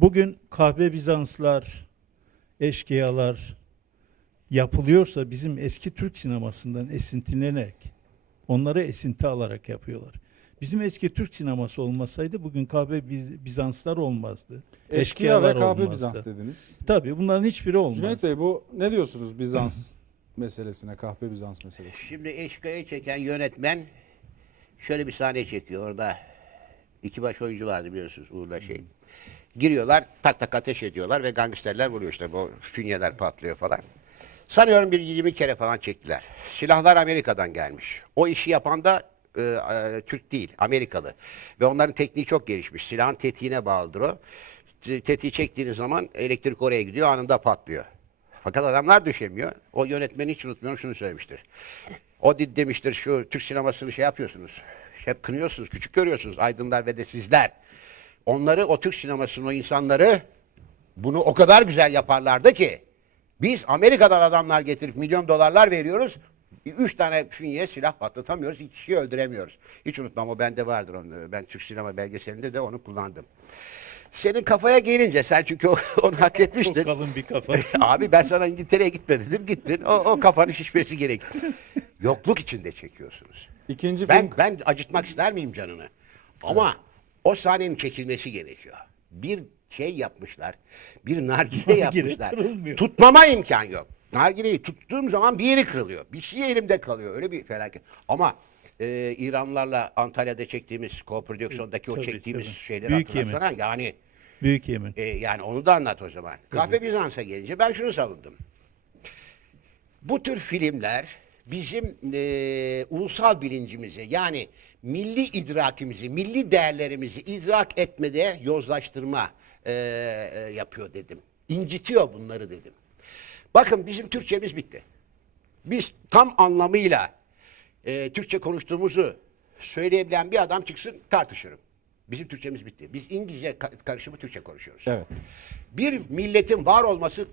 Bugün kahve Bizanslar, eşkıyalar yapılıyorsa bizim eski Türk sinemasından esintilenerek, onları esinti alarak yapıyorlar. Bizim eski Türk sineması olmasaydı bugün kahve Biz- Bizanslar olmazdı. Eşkıya ve kahve olmazdı. Bizans dediniz. Tabii bunların hiçbiri olmaz. Cüneyt Bey bu ne diyorsunuz Bizans meselesine, kahve Bizans meselesine? Şimdi eşkıyayı çeken yönetmen şöyle bir sahne çekiyor orada. iki baş oyuncu vardı biliyorsunuz Uğur'la şey. Giriyorlar tak tak ateş ediyorlar ve gangsterler vuruyor işte bu fünyeler patlıyor falan. Sanıyorum bir 20 kere falan çektiler. Silahlar Amerika'dan gelmiş. O işi yapan da e, e, Türk değil, Amerikalı. Ve onların tekniği çok gelişmiş. Silahın tetiğine bağlıdır o. Te- Tetiği çektiğiniz zaman elektrik oraya gidiyor, anında patlıyor. Fakat adamlar düşemiyor. O yönetmeni hiç unutmuyorum şunu söylemiştir. O de- demiştir şu Türk sinemasını şey yapıyorsunuz. Hep kınıyorsunuz, küçük görüyorsunuz aydınlar ve de sizler. Onları, o Türk sinemasının o insanları bunu o kadar güzel yaparlardı ki biz Amerika'dan adamlar getirip milyon dolarlar veriyoruz. Üç tane fünye silah patlatamıyoruz. iki kişiyi öldüremiyoruz. Hiç unutmam o bende vardır. Onu. Ben Türk sinema belgeselinde de onu kullandım. Senin kafaya gelince sen çünkü onu hak etmiştin. Çok kalın bir kafa. Abi ben sana İngiltere'ye gitme dedim gittin. O, o kafanın şişmesi gerek. Yokluk içinde çekiyorsunuz. İkinci Ben film ben acıtmak ister miyim canını? Ama o sahnenin çekilmesi gerekiyor. Bir şey yapmışlar. Bir nargile yapmışlar. kırılmıyor. Tutmama imkan yok. Nargileyi tuttuğum zaman bir yeri kırılıyor. Bir şey elimde kalıyor. Öyle bir felaket. Ama e, İranlılarla Antalya'da çektiğimiz co-prodüksiyondaki o Tabii, çektiğimiz tabii. şeyleri Büyük hatırlasana. Yani Büyük yemin. e, yani onu da anlat o zaman. Kahve Bizans'a gelince ben şunu savundum. Bu tür filmler bizim e, ulusal bilincimizi yani milli idrakimizi, milli değerlerimizi idrak etmede yozlaştırma e, e, yapıyor dedim. İncitiyor bunları dedim. Bakın bizim Türkçemiz bitti. Biz tam anlamıyla e, Türkçe konuştuğumuzu söyleyebilen bir adam çıksın tartışırım. Bizim Türkçemiz bitti. Biz İngilizce ka- karışımı Türkçe konuşuyoruz. evet. Bir milletin var olması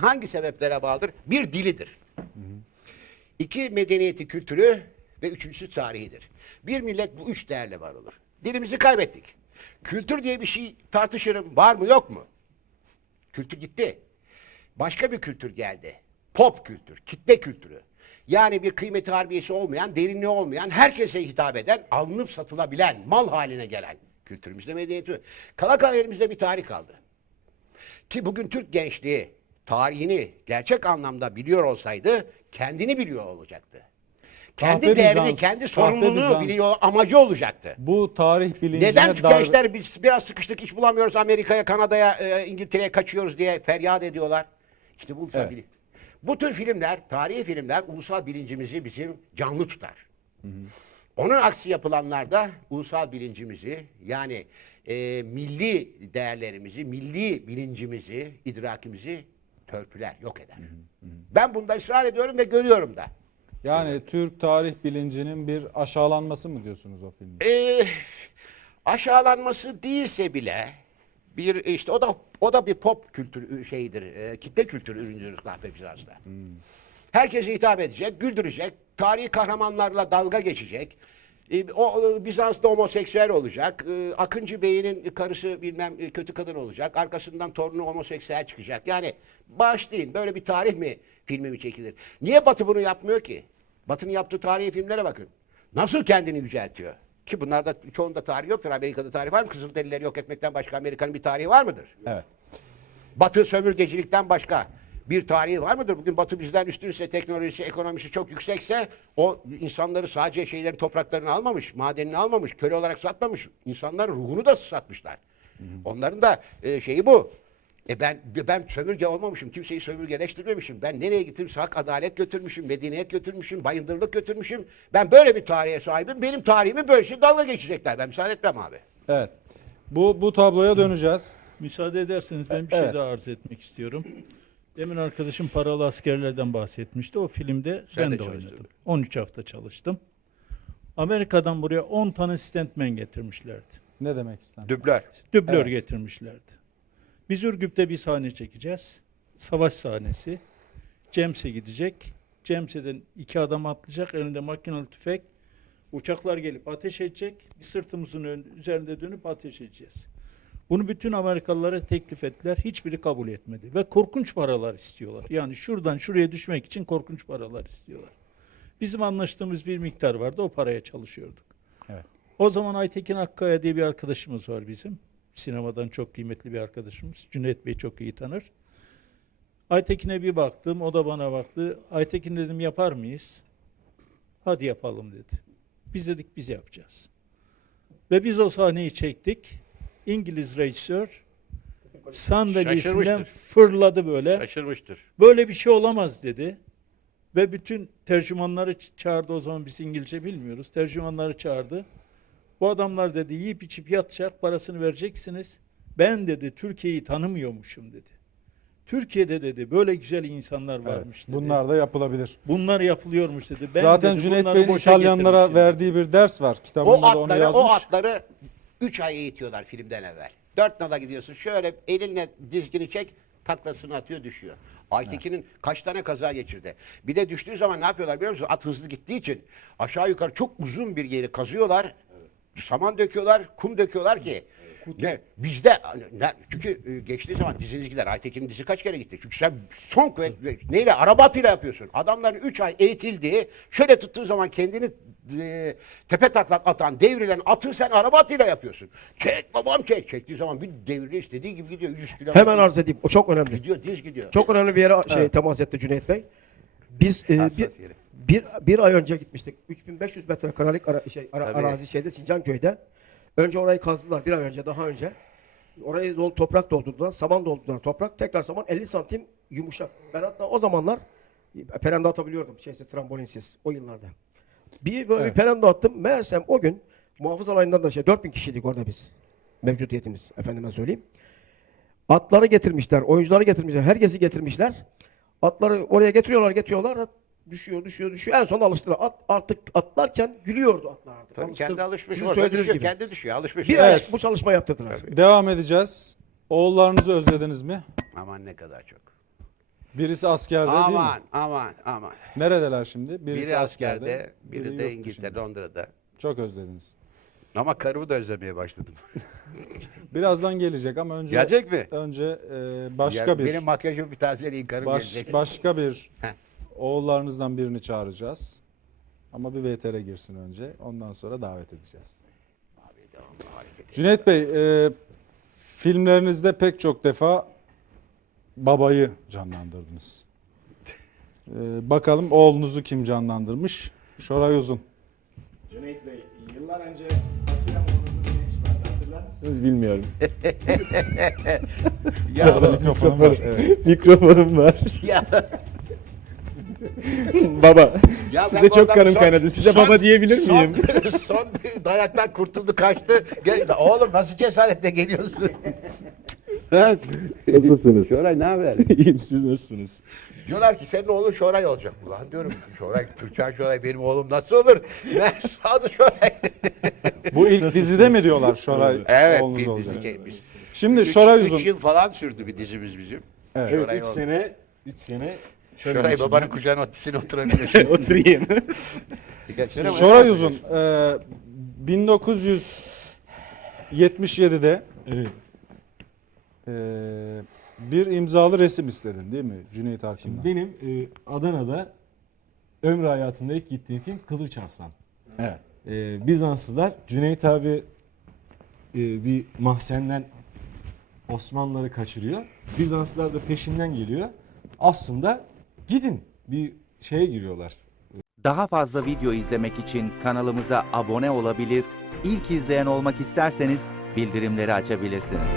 hangi sebeplere bağlıdır? Bir dilidir. İki medeniyeti, kültürü ve üçüncüsü tarihidir. Bir millet bu üç değerle var olur. Dilimizi kaybettik. Kültür diye bir şey tartışırım. Var mı yok mu? Kültür gitti. Başka bir kültür geldi. Pop kültür, kitle kültürü. Yani bir kıymeti harbiyesi olmayan, derinliği olmayan, herkese hitap eden, alınıp satılabilen, mal haline gelen kültürümüzde medeniyeti. Kala kala elimizde bir tarih kaldı. Ki bugün Türk gençliği tarihini gerçek anlamda biliyor olsaydı kendini biliyor olacaktı. Kendi Kahpe değerini, Bizans, kendi sorumluluğunu biliyor, amacı olacaktı. Bu tarih bilincine Neden dar- gençler biz biraz sıkıştık, iş bulamıyoruz, Amerika'ya, Kanada'ya, e, İngiltere'ye kaçıyoruz diye feryat ediyorlar. İşte bu ulusal Evet. bilinç. Bu tür filmler, tarihi filmler ulusal bilincimizi bizim canlı tutar. Onun aksi yapılanlar da ulusal bilincimizi yani e, milli değerlerimizi, milli bilincimizi, idrakimizi törpüler, yok eder. Ben bunda ısrar ediyorum ve görüyorum da. Yani Türk tarih bilincinin bir aşağılanması mı diyorsunuz o filmde? Ee, aşağılanması değilse bile bir işte o da o da bir pop kültür şeyidir, e, kitle kültür ürünüdür kahve Bizans'ta. Herkese hitap edecek, güldürecek, tarihi kahramanlarla dalga geçecek. E, o Bizans'ta homoseksüel olacak. E, Akıncı Bey'in karısı bilmem e, kötü kadın olacak. Arkasından torunu homoseksüel çıkacak. Yani bağışlayın böyle bir tarih mi filmi mi çekilir? Niye Batı bunu yapmıyor ki? Batı'nın yaptığı tarihi filmlere bakın. Nasıl kendini yüceltiyor? Ki bunlarda çoğunda tarih yoktur. Amerika'da tarih var mı? Kızılderilileri yok etmekten başka Amerika'nın bir tarihi var mıdır? Evet. Batı sömürgecilikten başka bir tarihi var mıdır? Bugün Batı bizden üstünse, teknolojisi, ekonomisi çok yüksekse o insanları sadece şeylerin topraklarını almamış, madenini almamış, köle olarak satmamış. İnsanların ruhunu da satmışlar. Onların da e, şeyi bu. E ben ben sömürge olmamışım, kimseyi sömürgeleştirmemişim. Ben nereye gittim? Hak, adalet götürmüşüm, medeniyet götürmüşüm, bayındırlık götürmüşüm. Ben böyle bir tarihe sahibim. Benim tarihimi böyle şey dalga geçecekler. Ben müsaade etmem abi. Evet. Bu bu tabloya döneceğiz. Müsaade ederseniz ben bir Evet. şey daha arz etmek istiyorum. Demin arkadaşım paralı askerlerden bahsetmişti. O filmde Sen ben de de, çalıştın. oynadım. 13 hafta çalıştım. Amerika'dan buraya 10 tane stuntman getirmişlerdi. Ne demek istedim? Düblör. Dublör Evet. getirmişlerdi. Biz Ürgüp'te bir sahne çekeceğiz. Savaş sahnesi. Cemse gidecek. Cemse'den iki adam atlayacak. Elinde makinalı tüfek. Uçaklar gelip ateş edecek. Biz sırtımızın ön- üzerinde dönüp ateş edeceğiz. Bunu bütün Amerikalılara teklif ettiler. Hiçbiri kabul etmedi. Ve korkunç paralar istiyorlar. Yani şuradan şuraya düşmek için korkunç paralar istiyorlar. Bizim anlaştığımız bir miktar vardı. O paraya çalışıyorduk. Evet. O zaman Aytekin Akkaya diye bir arkadaşımız var bizim. Sinemadan çok kıymetli bir arkadaşımız. Cüneyt Bey çok iyi tanır. Aytekin'e bir baktım. O da bana baktı. Aytekin dedim yapar mıyız? Hadi yapalım dedi. Biz dedik biz yapacağız. Ve biz o sahneyi çektik. İngiliz rejisör sandalyesinden fırladı böyle. Şaşırmıştır. Böyle bir şey olamaz dedi. Ve bütün tercümanları çağırdı o zaman biz İngilizce bilmiyoruz. Tercümanları çağırdı. Bu adamlar dedi yiyip içip yatacak parasını vereceksiniz. Ben dedi Türkiye'yi tanımıyormuşum dedi. Türkiye'de dedi böyle güzel insanlar Evet, varmış dedi. bunlar da yapılabilir. Bunlar yapılıyormuş dedi. Ben Zaten dedi, Cüneyt Bey'in İtalyanlara getirmişim. verdiği bir ders var. O Kitabında da onu atları, yazmış. o atları 3 ay eğitiyorlar filmden evvel. Dört nala gidiyorsun. Şöyle elinle dizgini çek, taklasını atıyor, düşüyor. Aytekin'in kaç tane kaza geçirdi. Bir de düştüğü zaman ne yapıyorlar biliyor musun? At hızlı gittiği için aşağı yukarı çok uzun bir yeri kazıyorlar. Saman döküyorlar, kum döküyorlar ki. Ne bizde ne, çünkü e, geçtiği zaman diziniz gider. Aytekin'in dizi kaç kere gitti? Çünkü sen son kuvvet ve- neyle araba atıyla yapıyorsun. Adamların 3 ay eğitildiği şöyle tuttuğun zaman kendini e, tepe taklak atan, devrilen atı sen araba atıyla yapıyorsun. Çek babam çek. Çektiği zaman bir devirli istediği gibi gidiyor. 100 kilometre. Hemen arz edeyim. O çok önemli. Gidiyor, diz gidiyor. Çok önemli bir yere şey temas etti Cüneyt Bey. Biz e, Hassas bir, yeri. bir, bir ay önce gitmiştik. 3500 metrekarelik ara, şey, ara- Tabii. arazi şeyde Sincanköy'de. Önce orayı kazdılar bir ay önce daha önce. Orayı dol, toprak doldurdular. Saman doldurdular. Toprak tekrar saman 50 santim yumuşak. Ben hatta o zamanlar e, perende atabiliyordum. Şeyse trambolinsiz o yıllarda. Bir böyle Evet. bir perende attım. Meğersem o gün muhafız alayından da şey 4000 kişiydik orada biz. Mevcudiyetimiz efendime söyleyeyim. Atları getirmişler, oyuncuları getirmişler, herkesi getirmişler. Atları oraya getiriyorlar, getiriyorlar. At düşüyor, düşüyor, düşüyor. En son alıştılar. At artık atlarken gülüyordu atlar artık. Tabii Alıştı. kendi alışmış. Sizin Orada söylediğiniz düşüyor, gibi. kendi düşüyor. Alışmış. Bir Evet. ay bu çalışma yaptırdılar. Devam edeceğiz. Oğullarınızı özlediniz mi? Aman ne kadar çok. Birisi askerde değil mi? Aman aman aman. Neredeler şimdi? Biri askerde, biri, yurt de dışında. İngiltere, Londra'da. Çok özlediniz. Ama karımı da özlemeye başladım. Birazdan gelecek ama önce Gelecek mi? önce e, başka Ya bir Benim makyajımı bir tazeleyin karım baş- gelecek. başka bir Heh. oğullarınızdan birini çağıracağız. Ama bir VTR girsin önce. Ondan sonra davet edeceğiz. Abi, devamlı hareket. Cüneyt Bey, e, filmlerinizde pek çok defa babayı canlandırdınız. E, bakalım oğlunuzu kim canlandırmış? Şoray Uzun. Cüneyt Bey, yıllar önce vardı hatırlar mısınız bilmiyorum. Ya, Mikrofonu var. Evet. Mikrofonum var. ya, baba, ya ben size bu çok adamı kanım son- kaynadı. Size son- baba diyebilir son- miyim? Son, dayaktan kurtuldu kaçtı. Gel, oğlum nasıl cesaretle geliyorsun? Nasılsınız? Şoray ne haber? İyiyim, siz nasılsınız? Diyorlar ki senin oğlun Şoray olacak. Ulan diyorum Şoray, Türkan Şoray benim oğlum nasıl olur? Ben Sadı Şoray. Bu ilk dizide mi diyorlar Şoray evet oğlunuz bir olacak? dizi. Şimdi Üç- Şoray üç Uzun. yıl falan sürdü bir dizimiz bizim. Evet. Evet, Şoray 3 oldu. sene, 3 sene şöyle Şoray babanın kucağına otisine oturabilirsin. Oturayım. Şoray. Uzun e, 1977'de evet. E, bir imzalı resim istedin değil mi Cüneyt Arkın'dan? Benim e, Adana'da ömrü hayatımda ilk gittiğim film Kılıç Arslan. Evet. E, Bizanslılar Cüneyt abi e, bir mahzenden Osmanlıları kaçırıyor. Bizanslılar da peşinden geliyor. Aslında gidin bir şeye giriyorlar. Daha fazla video izlemek için kanalımıza abone olabilir, ilk izleyen olmak isterseniz bildirimleri açabilirsiniz.